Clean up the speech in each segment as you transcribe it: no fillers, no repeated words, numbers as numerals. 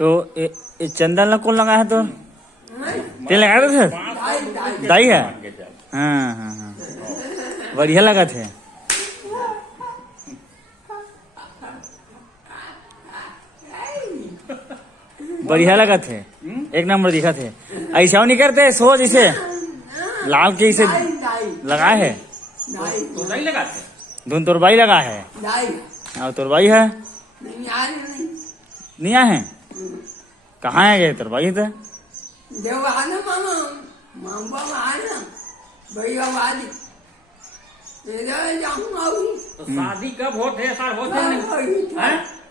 तो ये चंदन ला कौन लगाया तो तेल लगाए थे दाई है। हाँ हाँ हाँ बढ़िया लगा थे। बढ़िया लगा थे एक नंबर दिखा थे। ऐसा नहीं करते सोच इसे लाल के इसे लगाए है धुन तोरबाई लगा है और तोरबाई है नहीं आए हैं कहाँ है गए तोरबाई थे तो शादी कब होते है सर होते नहीं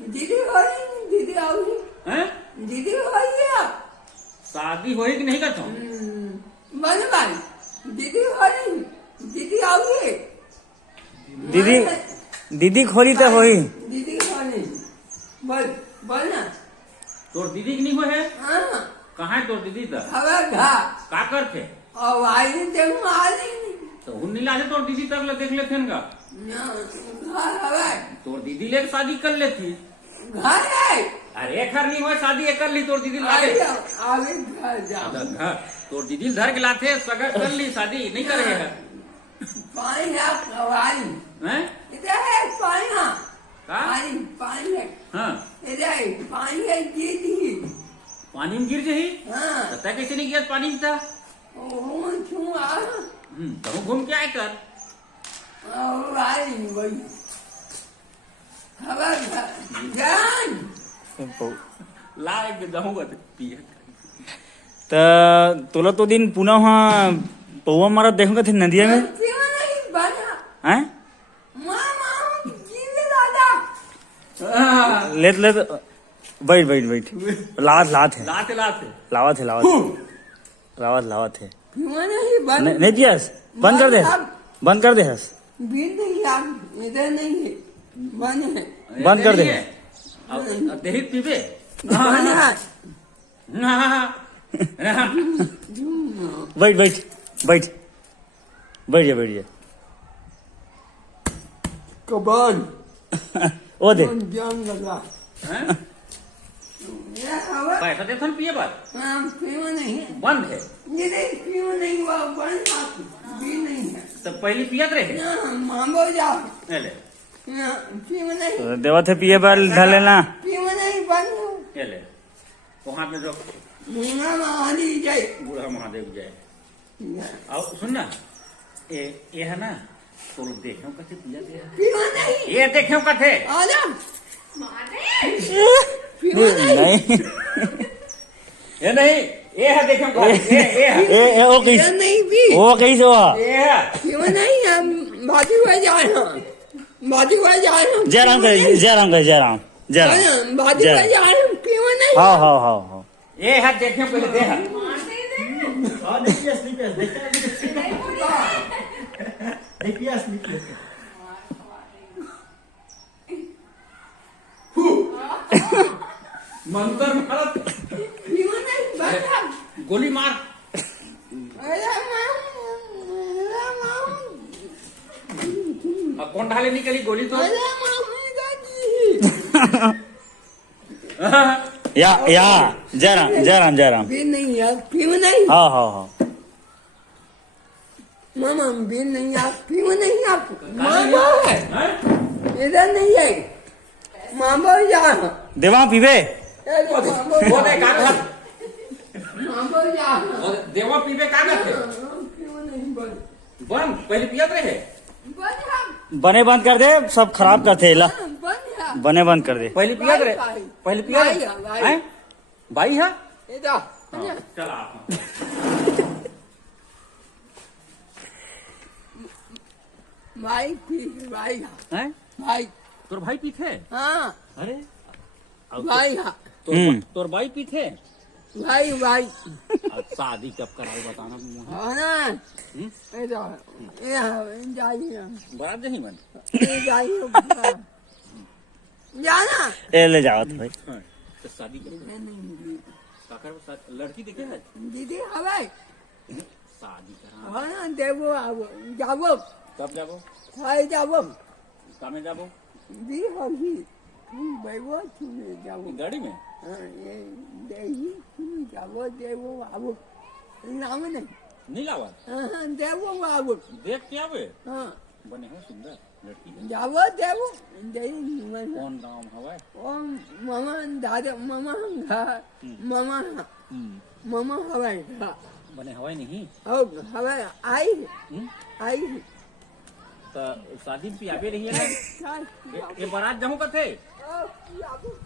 दीदी आओगी हैं दीदी होगी शादी होई कि नहीं करता बन भाई दीदी होगी दीदी आओगी दीदी दीदी खोली तो होई दीदी होगी बोल बोल ना तोर दीदी की नहीं हो है हाँ कहाँ है तोर दीदी तो खबर था का करते और आई देखो आ रही तो उन नीला से तोर दीदी तक ले देख लेते हैं का घर हवा तोर दीदी ले शादी कर लेती घर है अरे एक घर नहीं हुआ शादी एक कर ली तोर दीदी लागे आगे घर जाओ घर तोर दीदी घर के लाते सगर कर ली शादी नहीं करेगा पानी है पानी हैं इधर है पानी का पानी पानी है हाँ इधर पानी है दीदी पानी में गिर जाही हाँ पता कैसे नहीं गया पानी में था क्यों आ तो घूम के आए कर और आई वही खबर जान ला एक जाऊंगा पिए तो तोला तो दिन पुनः पौवा मारा देखूंगा थे नदिया में क्यों नहीं बना हैं मामा जीवे दादा लेत लेत बैठ बैठ बैठ लात लात है लाते लाते लावत है लावत लावत है क्यों नहीं बना नहीं पियास बंद कर दे बंद कर दे हस बिल नहीं आप इधर नहीं है बन है बंद कर दे अब देही पीबे बन है बैठ बैठ बैठ बैठ जा बैठ जा कबान ओ दे जान लगा हैं ये हवा पैसा दे थन पिए बात क्यों नहीं बंद है ये देख क्यों नहीं हुआ बन भी नहीं है तो पहले पियत रहे मामो जाओ ले क्यों नहीं देवा थे पिए बार ढल लेना क्यों नहीं बन ले वहां पे जो मुंगा महादी जय बूढ़ा महादेव जय और सुन ना ये है ना तो देखो कैसे पिया दे क्यों नहीं ये देखो कथे आजा नहीं ये नहीं ये है देखो ये ओ कैसे नहीं भी ओ कैसे हुआ ये है क्यों नहीं हम बाजू में जा रहे हैं बाजू में जा रहे हैं जयराम कर जयराम कर जयराम जयराम बाजू में जा रहे हैं क्यों नहीं हाँ हाँ हाँ हाँ ये है देखो पहले दे है मंत्र मारत क्यों नहीं बता गोली मार अरे माम अब कौन ढाले निकली गोली तो अरे मामी दादी या जयराम जयराम जयराम भी नहीं है क्यों नहीं हाँ हाँ हाँ मामा भी नहीं आप क्यों नहीं आप मामा है इधर नहीं है मामा जा देवा पीवे वो दे कागज मामा जा देवा पीबे कागज थे क्यों नहीं बन बंद पहले पियत रहे बन बने बंद कर दे सब खराब करते ला बन बने बंद कर दे पहले पियत रहे पहले पियत रहे भाई है इधर चल भाई भाई हैं भाई तोर भाई पी थे हाँ अरे भाई हाँ तोर भाई पी थे भाई भाई शादी कब कराओ बताना मुझे हाँ ना इधर ये जाइए बड़ा नहीं मन ये जाइए जाना ए ले जाओ तो भाई तो शादी करेंगे काकर लड़की देखे है दीदी हवाई शादी करा हाँ ना देवो आओ जाओ कब जाबो हाय जाओ कामे जाबो भी होगी बैगो तुम्हें जाओ गाड़ी में हाँ ये देही तुम्हें जाओ देवो आवो नाम नहीं नहीं लावा हाँ देवो आवो देख क्या वे हाँ बने हो सुंदर लड़की है। जाओ देवो देही मन कौन नाम हवा ओ मामा दादा मामा घा मामा मामा हवाई घा बने हवाई नहीं ओ हवाई आई आई तो शादी में पियाबे रही है ना काय ये बारात जमू का थे ओ याबो